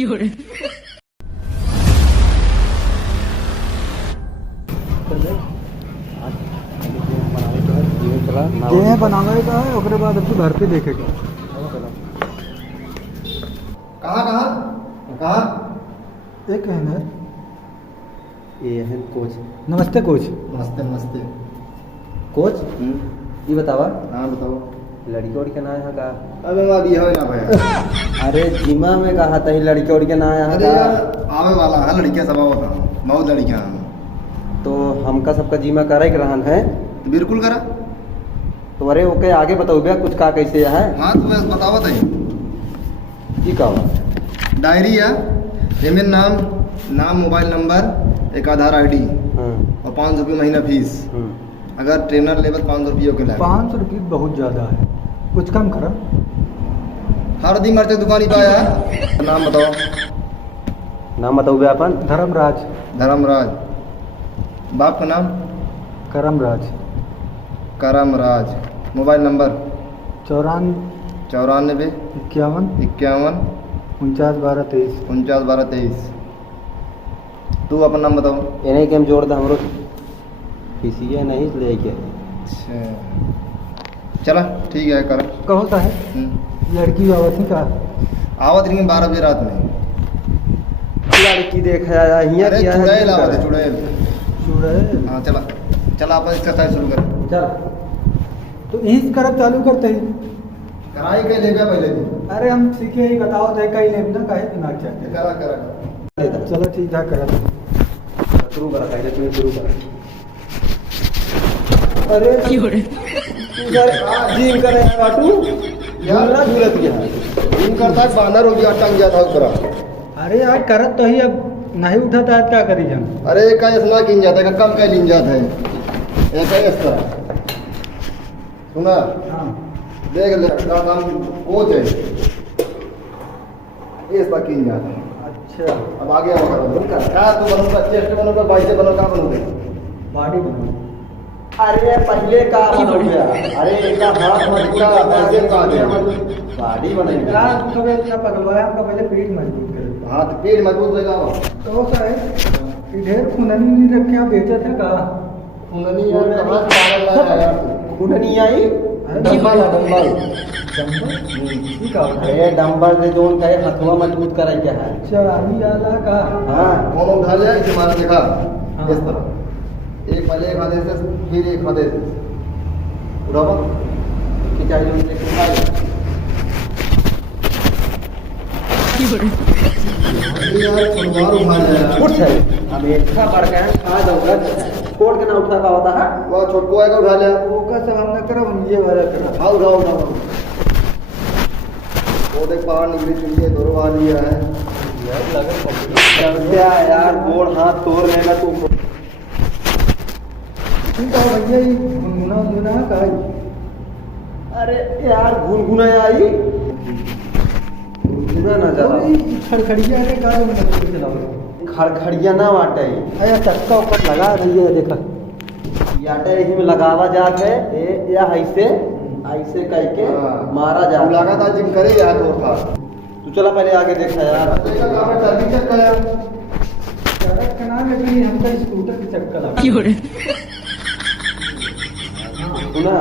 ये बनावे का है ओकरे बाद अपने घर पे देखेगा। कहाँ कहाँ कहाँ एक है ना ये है कोच। नमस्ते कोच। नमस्ते नमस्ते। कोच ये बतावा हाँ बताओ। लड़की और के ना यहाँ का। अबे वहाँ दिया है ना भाई। अरे जिमा में कहा था ही लड़की और के ना यहाँ अरे का। यार आवे वाला है लड़कियाँ सब होता हूँ बहुत लड़कियाँ हैं। तो हमका सबका जिमा करे के रहन है तो बिल्कुल करा। तो अरे ओके आगे बताओ भैया कुछ का कैसे है। हाँ तो बस बताओ तो की कहा डायरी है इनमें नाम मोबाइल नंबर एक आधार आईडी और 500 रुपये महीना फीस। अगर ट्रेनर लेवल 500 रुपये के लिए 500 रुपये बहुत ज़्यादा है, कुछ कम करो। हरदी मर्चे दुकान ही पाया है। नाम बताओ। नाम बताओ भैया अपन। धर्मराज। धर्मराज। बाप का नाम करमराज। करमराज। Mobile number 94 51 51 49 12 23। 49 12 23। तू अपन नाम बताओ। इन्हें के हम जोड़ दे हमरो किसी नहीं ले के। अच्छा चला ठीक है कर। कहो सा है लड़की आवत ही का आवत रही 12 बजे रात में। लड़की देखा आया हियां अरे किया है चुड़ैल आवत है चुड़ैल। चुड़ैल। हाँ चला चला अपन एक्सरसाइज शुरू कर। चल तो यहीं करब चालू करते ही। कराई के लेगा पहले तू। अरे हम सीखे ही बताओ थे कहीं लेब ना काहे दिमाग चाहिए। करा करा। चलो ठीक है करब। शुरू करा पहले तू शुरू कर। अरे इधर जिम करे बाटू झूला झूलत गया। जिम करता है बानर हो गया टंग गया था ऊपर। अरे यार करत तो ही अब नहीं उठाता है क्या करी हम। अरे का इसना गिन जाता है कम का गिन जाता है एक है इस तरह सुना। हाँ देख ले का नाम कोच है इस बार गिन जाता है। अच्छा अब आगे आओ क्या तू बनोगा चेस्ट बनोगा बाइसेप बनोगा क्या बनोगे। बॉडी बनाओ। अरे पहले का हो गया। अरे एक हाथ मजबूत आगे का आगे बॉडी बनेगा। यार तो इतना पगलवाया हमका पहले पेट मजबूत करे। हाथ पेट मजबूत रहेगा। तो सा है कि ढेर खुननी नहीं रखे आप बेचा था का। उन्होंने यार कहाँ से पागल लाया यार तू। उन्हें नहीं आई डंबल है डंबल। ठीक है। अरे डंबल से जोन कहे हथवा मजबूत करे क्या है। चढ़ाई वाला का। हाँ कौन उठा लिया इसे मारा देखा हाँ। इस तरह एक पहले एक हाथे से फिर एक हाथे से उठाओ कि चाहिए उनसे खाई। यार फुटबॉल उठा लिया यार। उठ है हमेशा बढ़ गए खा जाऊंगा कोट के ना उठा का होता है। वो छोटको आएगा उठा लिया। वो का सब हम न करब हम ये वाला करब। हाँ उठाओ उठाओ। वो देख बाहर निकली चुकी है दोनों आ लिया है। क्या यार गोड़ हाथ तोड़ लेगा तू। ठीक है भैया ये गुनगुना का। अरे यार गुनगुना आई गुनगुना ना जा खड़खड़िया के का चलाओ। खड़खड़िया ना वाटे अरे चक्का ऊपर लगा रही है देखा। याटे रही में लगावा जात है ए या ऐसे ऐसे करके मारा जा लगा था जिम करे यार तो था। तू चला पहले आगे देखा यार। देखा कहाँ पर टर्निंग चक्का यार। सड़क का नाम है कि हमका स्कूटर की चक्का लगा। सुना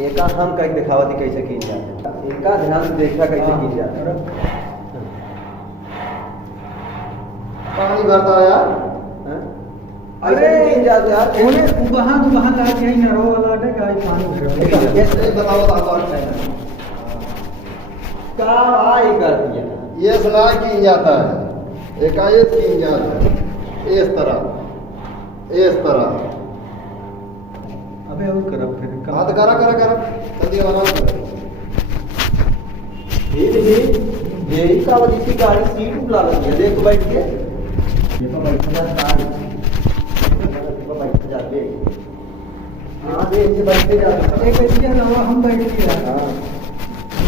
एका हम कहीं दिखावा दी कैसे की जाता एका ध्यान से देखा कैसे की जाता। पानी भरता है यार। अरे की जाता यार उन्हें वहाँ ला के ही नरो वाला है का पानी भरो। एक बताओ तो आप का आई कर दिया। ये सुना की जाता है एकाएक की जाता है इस तरह। अबे और करब फिर हाथ करा करा करा जल्दी वाला यही का वजह से गाड़ी सीट बुला लगी है। देख बैठ के ये तो बैठ जा कार बैठ जाते। हाँ दे इसे बैठ के जा एक ऐसी ना हम बैठ गया।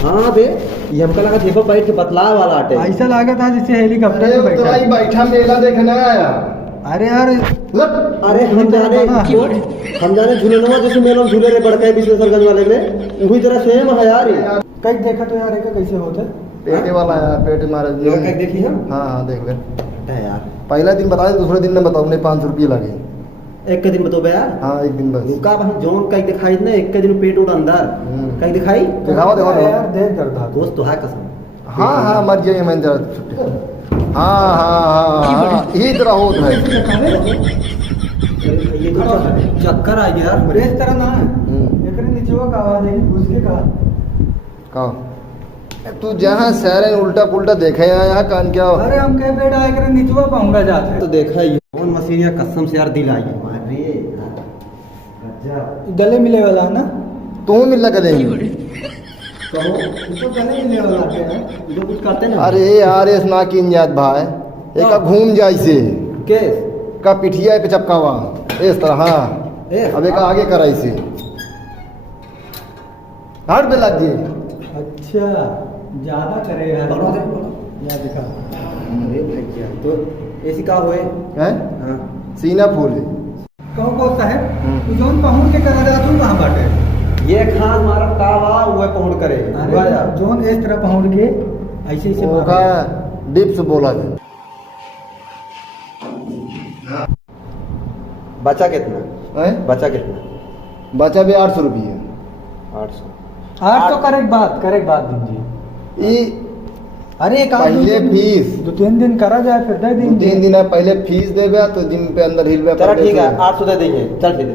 हाँ बे ये हमका लगा देखो बैठ के बतला वाला आटे ऐसा लगा था जैसे हेलीकॉप्टर में तो बैठा। बैठा मेला देखना आया। अरे यार अरे हम जाने झूलनवा जैसे मेला झूले रे बड़का विश्वेश्वरगंज वाले में वही तरह सेम है यार। कहीं देखा तो यार कैसे होता है। पेटे वाला है, पेट मारे ये कहीं देखी है? हाँ हाँ देख ले। हटा यार, पहला दिन बता दे, दूसरे दिन ने बताओ, नहीं 500 रुपये लगे। एक के दिन बताओ बे यार। हाँ एक दिन बस। रुका भाई जोन कहीं दिखाई ना, एक के दिन पेट उठ अंदर कहीं दिखाई। दिखाओ दिखाओ यार देख करता दोस्त तो है कसम। हाँ हाँ मर जाइए मैं जरा छुट्टी। हाँ हाँ हाँ यही तरह हो है। ये तो चक्कर आ गया यार। इस तरह ना एकरे नीचवा का आवाज है, घुस के कहा कहा तू जहाँ शहर उल्टा पुल्टा देखे यहाँ कान क्या हो? अरे हम कह बेटा एकरे नीचवा पाऊंगा जाते तो देखा ही कौन मशीन या कसम से यार दिल आई मारे गजब। गले मिले वाला है ना, तू मिलना करेंगे। कहो उसको गले मिले वाला आते हैं। जो कुछ करते ना। अरे यार इस ना की जात भाई एक घूम जाए से केस का पिठिया पे चपकावा इस तरह। हाँ अब एक आगे करा इसे हाथ पे लग दिए। अच्छा ज्यादा करे यार। बोलो दे, या दिखा अरे भाई क्या तो ऐसी का हुए। हैं हाँ सीना फूल है। कहो को साहब तू जोन पहुंच के करा जा, तू कहां बाटे? ये खान मारा कावा वो पहुंच करे। अरे जोन इस तरह पहुंच के ऐसे ऐसे वो का डिप्स बोला जाए। बचा कितना? हैं बचा कितना? बचा भी 800 रुपये। 800। आज तो करे बात दीजिए। ये अरे एक पहले फीस 2-3 दिन करा जाए फिर दे 2-3 दिन है, पहले फीस देवे तो जिम पे अंदर हिलवे। चलो ठीक है 800 दे देंगे। चल ठीक है